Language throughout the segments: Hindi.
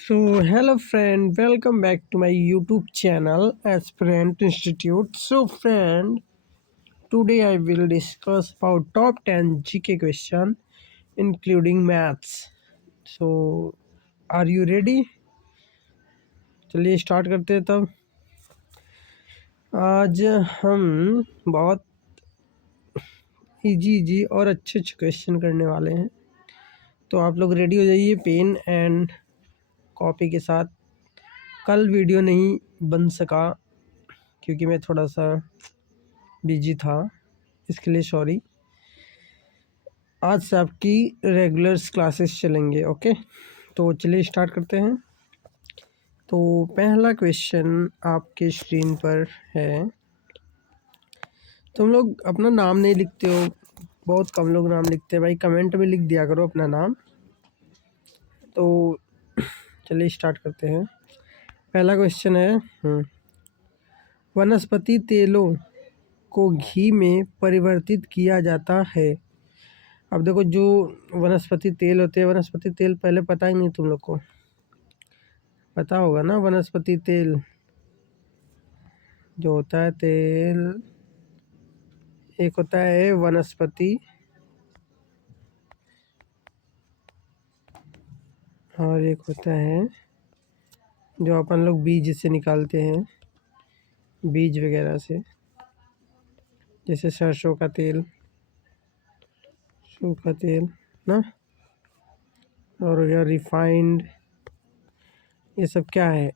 So hello friend, welcome back to my YouTube channel Aspirant Institute. So friend, today I will discuss about top 10 GK question including maths. So are you ready? चलिए स्टार्ट करते हैं तब। आज हम बहुत इजी और अच्छे क्वेश्चन करने वाले हैं, तो आप लोग रेडी हो जाइए पेन एंड कॉपी के साथ। कल वीडियो नहीं बन सका क्योंकि मैं थोड़ा सा बिजी था, इसके लिए सॉरी। आज से आपकी रेगुलर्स क्लासेस चलेंगे, ओके। तो चलिए स्टार्ट करते हैं। तो पहला क्वेश्चन आपके स्क्रीन पर है। तुम लोग अपना नाम नहीं लिखते हो, बहुत कम लोग नाम लिखते हैं भाई, कमेंट में लिख दिया करो अपना नाम। तो चलिए स्टार्ट करते हैं। पहला क्वेश्चन है, वनस्पति तेलों को घी में परिवर्तित किया जाता है। अब देखो, जो वनस्पति तेल होते हैं, वनस्पति तेल पहले पता ही नहीं तुम लोग को, पता होगा ना। वनस्पति तेल जो होता है तेल, एक होता है वनस्पति और एक होता है जो अपन लोग बीज से निकालते हैं, बीज वगैरह से, जैसे सरसों का तेल, सूखा तेल ना, और या रिफाइंड, ये सब क्या है?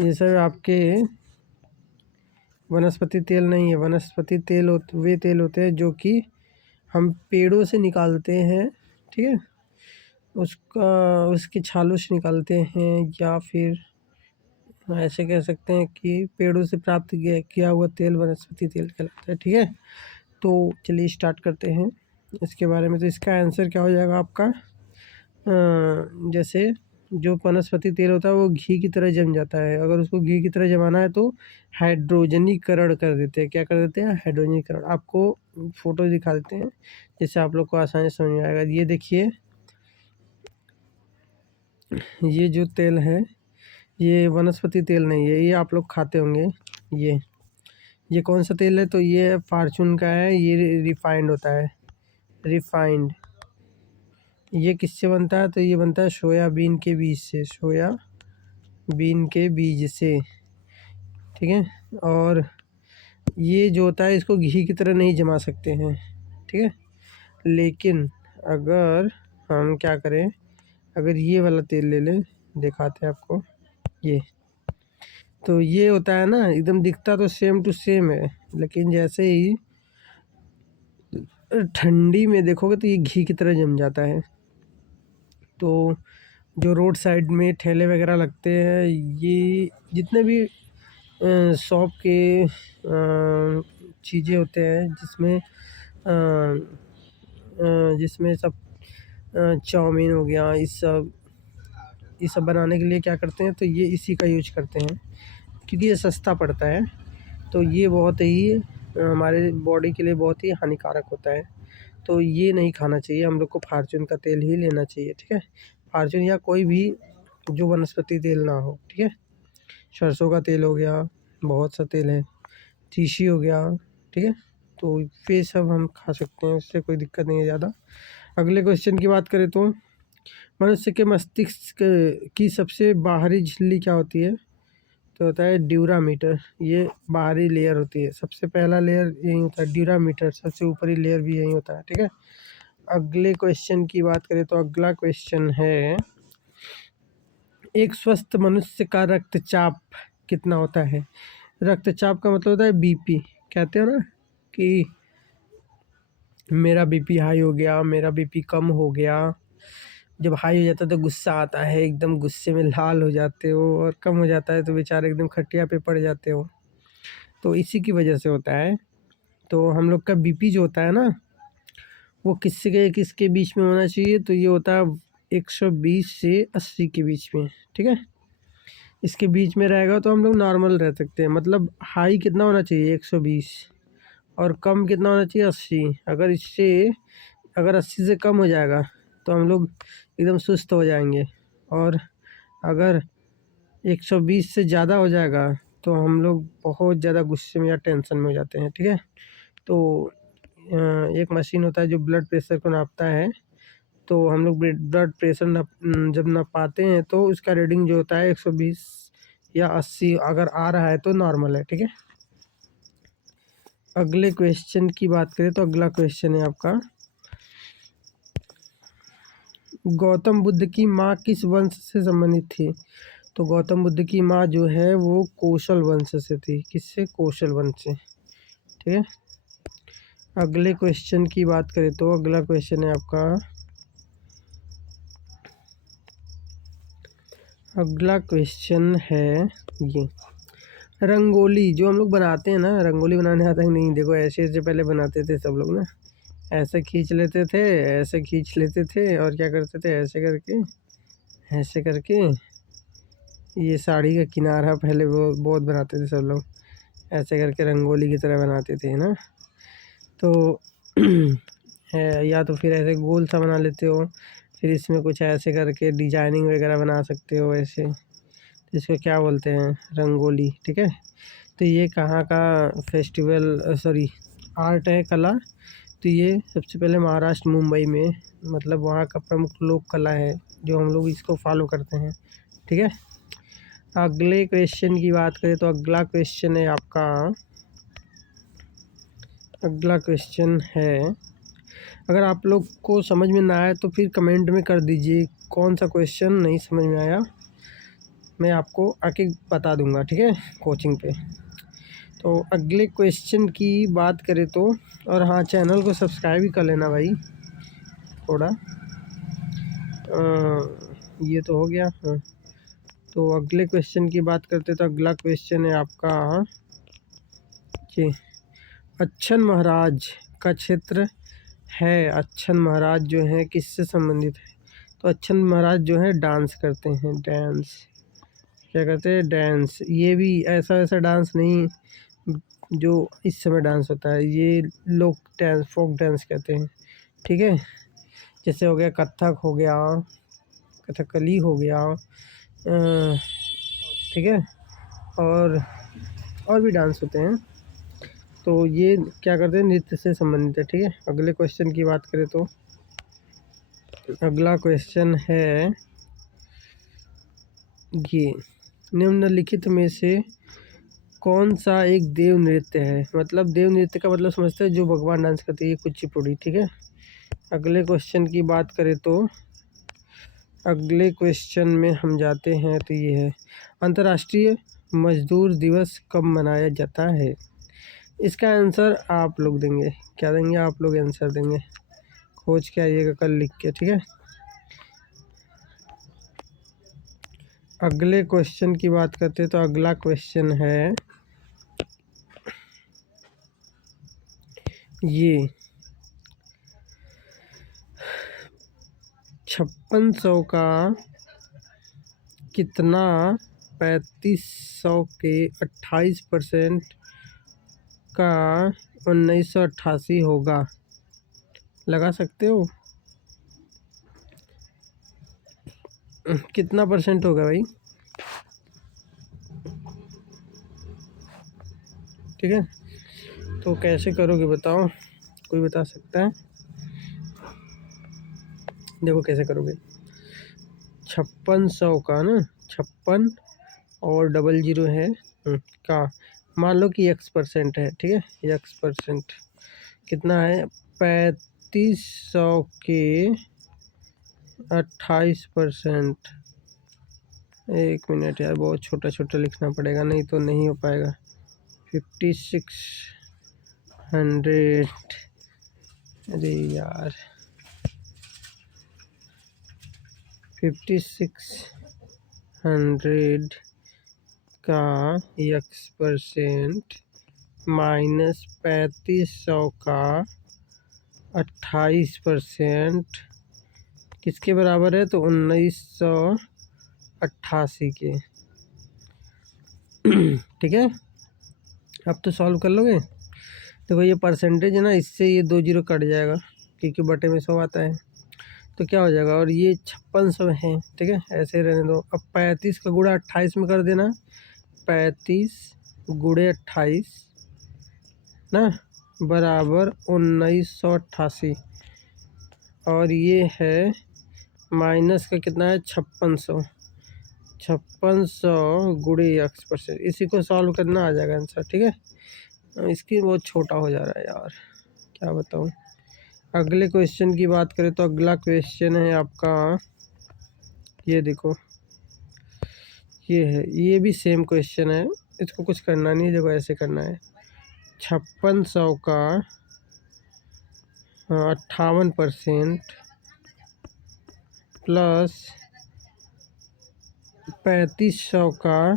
ये सब आपके वनस्पति तेल नहीं है। वनस्पति तेल वे तेल होते हैं जो कि हम पेड़ों से निकालते हैं, ठीक है। उसकी छालों से निकालते हैं, या फिर ऐसे कह सकते हैं कि पेड़ों से प्राप्त किया हुआ तेल वनस्पति तेल कहलाता है, ठीक है। तो चलिए स्टार्ट करते हैं इसके बारे में। तो इसका आंसर क्या हो जाएगा आपका? जैसे जो वनस्पति तेल होता है वो घी की तरह जम जाता है। अगर उसको घी की तरह जमाना है तो हाइड्रोजनीकरण कर देते हैं। क्या कर देते हैं? हाइड्रोजनीकरण। आपको फोटो दिखा देते हैं जिससे आप लोग को आसानी समझ में आएगा। ये देखिए, ये जो तेल है ये वनस्पति तेल नहीं है, ये आप लोग खाते होंगे। ये कौन सा तेल है? तो ये फॉर्चून का है। ये रिफाइंड होता है, रिफाइंड। ये किससे बनता है? तो ये बनता है सोयाबीन के बीज से, सोयाबीन के बीज से, ठीक है। और ये जो होता है इसको घी की तरह नहीं जमा सकते हैं, ठीक है। लेकिन अगर हम क्या करें, अगर ये वाला तेल ले लें, दिखाते हैं आपको। ये तो ये होता है ना, एकदम दिखता तो सेम टू सेम है, लेकिन जैसे ही ठंडी में देखोगे तो ये घी की तरह जम जाता है। तो जो रोड साइड में ठेले वगैरह लगते हैं, ये जितने भी शॉप के चीज़ें होते हैं जिसमें सब चाउमीन हो गया, ये सब बनाने के लिए क्या करते हैं, तो ये इसी का यूज करते हैं क्योंकि ये सस्ता पड़ता है। तो ये बहुत ही हमारे बॉडी के लिए बहुत ही हानिकारक होता है। तो ये नहीं खाना चाहिए, हम लोग को फॉर्चून का तेल ही लेना चाहिए, ठीक है। फॉर्चून या कोई भी जो वनस्पति तेल ना हो, ठीक है। सरसों का तेल हो गया, बहुत सा तेल है, तीसी हो गया, ठीक है। तो ये सब हम खा सकते हैं, उससे कोई दिक्कत नहीं है ज़्यादा। अगले क्वेश्चन की बात करें तो मनुष्य के मस्तिष्क की सबसे बाहरी झिल्ली क्या होती है? तो होता है ड्यूरामीटर। ये बाहरी लेयर होती है, सबसे पहला लेयर यही होता है ड्यूरामीटर, सबसे ऊपरी लेयर भी यही होता है, ठीक है। अगले क्वेश्चन की बात करें तो अगला क्वेश्चन है, एक स्वस्थ मनुष्य का रक्तचाप कितना होता है? रक्तचाप का मतलब होता है बीपी। कहते हो ना कि मेरा बीपी हाई हो गया, मेरा बीपी कम हो गया। जब हाई हो जाता है तो गुस्सा आता है, एकदम गुस्से में लाल हो जाते हो, और कम हो जाता है तो बेचारे एकदम खटिया पे पड़ जाते हो। तो इसी की वजह से होता है। तो हम लोग का बीपी जो होता है ना, वो किसके बीच में होना चाहिए? तो ये होता है 120 से 80 के बीच में, ठीक है। इसके बीच में रहेगा तो हम लोग नॉर्मल रह सकते हैं। मतलब हाई कितना होना चाहिए? 120, और कम कितना होना चाहिए, 80। अगर 80 से कम हो जाएगा तो हम लोग एकदम सुस्त हो जाएंगे, और अगर 120 से ज़्यादा हो जाएगा तो हम लोग बहुत ज़्यादा गुस्से में या टेंशन में हो जाते हैं, ठीक है। तो एक मशीन होता है जो ब्लड प्रेशर को नापता है, तो हम लोग ब्लड प्रेशर जब नापाते हैं तो उसका रीडिंग जो होता है 120 या 80 अगर आ रहा है तो नॉर्मल है, ठीक है। अगले क्वेश्चन की बात करें तो अगला क्वेश्चन है आपका, गौतम बुद्ध की माँ किस वंश से संबंधित थी। तो गौतम बुद्ध की माँ जो है वो कौशल वंश से थी। किससे? कौशल वंश से, ठीक है। अगले क्वेश्चन की बात करें तो अगला क्वेश्चन है आपका, अगला क्वेश्चन है ये, रंगोली जो हम लोग बनाते हैं ना, रंगोली बनाने आता है नहीं? देखो ऐसे ऐसे पहले बनाते थे सब लोग ना, ऐसे खींच लेते थे, ऐसे खींच लेते थे, और क्या करते थे, ऐसे करके ये साड़ी का किनारा पहले वो बहुत बनाते थे सब लोग, ऐसे करके रंगोली की तरह बनाते थे ना। तो है, या तो फिर ऐसे गोल सा बना लेते हो, फिर इसमें कुछ ऐसे करके डिजाइनिंग वगैरह बना सकते हो ऐसे, इसको क्या बोलते हैं, रंगोली, ठीक है। तो ये कहाँ का फेस्टिवल, सॉरी आर्ट है, कला। तो ये सबसे पहले महाराष्ट्र मुंबई में, मतलब वहाँ का प्रमुख लोक कला है जो हम लोग इसको फॉलो करते हैं, ठीक है। अगले क्वेश्चन की बात करें तो अगला क्वेश्चन है आपका, अगला क्वेश्चन है, अगर आप लोग को समझ में ना आए तो फिर कमेंट में कर दीजिए कौन सा क्वेश्चन नहीं समझ में आया, मैं आपको आके बता दूंगा, ठीक है, कोचिंग पे। तो अगले क्वेश्चन की बात करें तो, और हाँ चैनल को सब्सक्राइब भी कर लेना भाई थोड़ा, ये तो हो गया। हाँ, तो अगले क्वेश्चन की बात करते तो अगला क्वेश्चन है आपका कि अच्छन महाराज का क्षेत्र है, अच्छन महाराज जो है किससे संबंधित है। तो अच्छन महाराज जो है डांस करते हैं, डांस, क्या करते हैं, डांस। ये भी ऐसा वैसा डांस नहीं जो इस समय डांस होता है, ये लोक डांस, फोक डांस कहते हैं, ठीक है। जैसे हो गया कथक हो गया, कथकली हो गया, ठीक है, और भी डांस होते हैं। तो ये क्या करते हैं, नृत्य से संबंधित है, ठीक है। अगले क्वेश्चन की बात करें तो अगला क्वेश्चन है ये, निम्नलिखित में से कौन सा एक देव नृत्य है। मतलब देव नृत्य का मतलब समझते हैं जो भगवान डांस करते हैं, ये कुचिपुड़ी, ठीक है। अगले क्वेश्चन की बात करें तो अगले क्वेश्चन में हम जाते हैं, तो ये है, अंतर्राष्ट्रीय मजदूर दिवस कब मनाया जाता है। इसका आंसर आप लोग देंगे, क्या देंगे, आप लोग आंसर देंगे, खोज के आइएगा कल लिख के, ठीक है। अगले क्वेश्चन की बात करते हैं तो अगला क्वेश्चन है ये, 5600 का कितना 3500 के 28% का 1988 होगा, लगा सकते हो कितना परसेंट होगा भाई, ठीक है। तो कैसे करोगे बताओ, कोई बता सकता है। देखो कैसे करोगे, 5600 का ना, 56 और 00 है का, मान लो कि x% है, ठीक है, x% कितना है, 3500 के 28%। एक मिनट यार, बहुत छोटा छोटा लिखना पड़ेगा, नहीं तो नहीं हो पाएगा। 5600, अरे यार 5600 का x% माइनस 3500 का 28% किसके बराबर है, तो 1988 के, ठीक है। अब तो सॉल्व कर लोगे, देखो ये परसेंटेज है ना, इससे ये 2 जीरो कट जाएगा क्योंकि बटे में 100 आता है, तो क्या हो जाएगा। और ये 5600 है, ठीक है, ऐसे ही रहने दो। अब 35 का गुणा 28 में कर देना, 35 गुणे 28 ना बराबर 1988। और ये है माइनस का कितना है 5600, 5600 गुणे x%। इसी को सॉल्व करना आ जाएगा आंसर, ठीक है। इसकी बहुत छोटा हो जा रहा है यार, क्या बताऊँ। अगले क्वेश्चन की बात करें तो अगला क्वेश्चन है आपका, ये देखो, ये है, ये भी सेम क्वेश्चन है। इसको कुछ करना नहीं है, देखो ऐसे करना है। 5600 का 58% प्लस 3500 का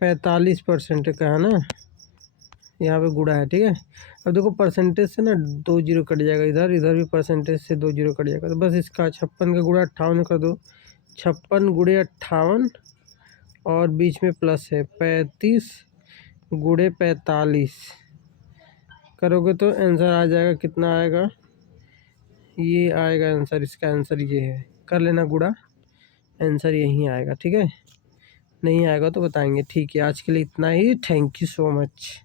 45% का है ना, यहाँ पे गुणा है, ठीक है। अब देखो परसेंटेज से ना 2 जीरो कट जाएगा, इधर इधर भी परसेंटेज से 2 जीरो कट जाएगा, तो बस इसका 56 का गुणा 58 कर दो, 56 गुणे 58 और बीच में प्लस है 35 गुणे 45 करोगे तो आंसर आ जाएगा। कितना आएगा, ये आएगा आंसर, इसका आंसर ये है। कर लेना गुणा, आंसर यहीं आएगा, ठीक है। नहीं आएगा तो बताएंगे, ठीक है। आज के लिए इतना ही, थैंक यू सो मच।